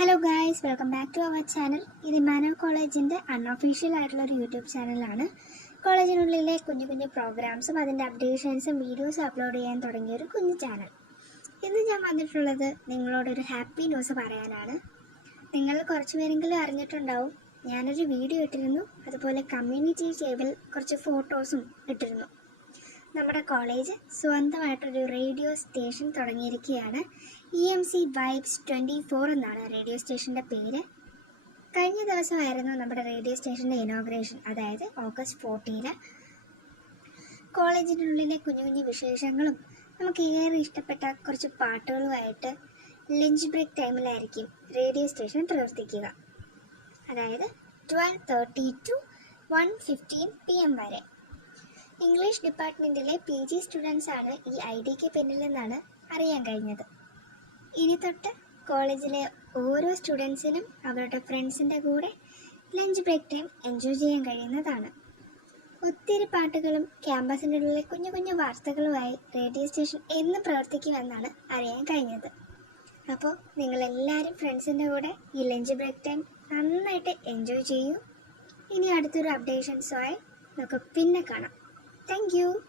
Hello guys welcome back to our channel ഇത് മാനോ കോളേജിന്റെ അൺഒഫീഷ്യൽ ആയിട്ടുള്ള ഒരു യൂട്യൂബ് ചാനലാണ്. കോളേജിനുള്ളിലെ കുഞ്ഞു കുഞ്ഞു പ്രോഗ്രാംസും അതിന്റെ അപ്ഡേഷൻസും വീഡിയോസും അപ്ലോഡ് ചെയ്യാൻ തുടങ്ങിയ ഒരു കുഞ്ഞു ചാനൽ ഇന്ന് ഞാൻ വന്നിട്ടുള്ളത് നിങ്ങളോടൊരു ഹാപ്പി ന്യൂസ് പറയാനാണ്. നിങ്ങൾ കുറച്ച് പേരെങ്കിലും അറിഞ്ഞിട്ടുണ്ടാവും. ഞാനൊരു വീഡിയോ ഇട്ടിരുന്നു. അതുപോലെ കമ്മ്യൂണിറ്റി ടേബിൾ കുറച്ച് ഫോട്ടോസും ഇട്ടിരുന്നു. നമ്മുടെ കോളേജ് സ്വന്തമായിട്ടൊരു റേഡിയോ സ്റ്റേഷൻ തുടങ്ങിയിരിക്കുകയാണ്. E M C vibes twenty four എന്നാണ് റേഡിയോ സ്റ്റേഷന്റെ പേര്. കഴിഞ്ഞ ദിവസമായിരുന്നു നമ്മുടെ റേഡിയോ സ്റ്റേഷന്റെ ഇനോഗ്രേഷൻ അതായത് ഓഗസ്റ്റ് ഫോർട്ടീന് ഉള്ളിലെ കുഞ്ഞു കുഞ്ഞു വിശേഷങ്ങളും നമുക്ക് ഏറെ ഇഷ്ടപ്പെട്ട കുറച്ച് പാട്ടുകളുമായിട്ട് ലഞ്ച് ബ്രേക്ക് ടൈമിലായിരിക്കും റേഡിയോ സ്റ്റേഷൻ പ്രവർത്തിക്കുക. അതായത് twelve thirty to one fifteen P M വരെ. ഇംഗ്ലീഷ് ഡിപ്പാർട്ട്മെന്റിലെ പി ജി സ്റ്റുഡൻസ് ആണ് ഈ ഐ ഡിക്ക് പിന്നിലെന്നാണ് അറിയാൻ കഴിഞ്ഞത്. ഇനി തൊട്ട് കോളേജിലെ ഓരോ സ്റ്റുഡൻസിനും അവരുടെ ഫ്രണ്ട്സിന്റെ കൂടെ ലഞ്ച് ബ്രേക്ക് ടൈം എൻജോയ് ചെയ്യാൻ കഴിയുന്നതാണ്. ഒത്തിരി പാട്ടുകളും ക്യാമ്പസിന്റെ ഉള്ളിലെ കുഞ്ഞു കുഞ്ഞു വാർത്തകളുമായി റേഡിയോ സ്റ്റേഷൻ എന്ന് പ്രവർത്തിക്കുമെന്നാണ് അറിയാൻ കഴിഞ്ഞത്. അപ്പോൾ നിങ്ങളെല്ലാവരും ഫ്രണ്ട്സിന്റെ കൂടെ ഈ ലഞ്ച് ബ്രേക്ക് ടൈം നന്നായിട്ട് എൻജോയ് ചെയ്യൂ. ഇനി അടുത്തൊരു അപ്ഡേഷൻസുമായി നമുക്ക് പിന്നെ കാണാം. Thank you.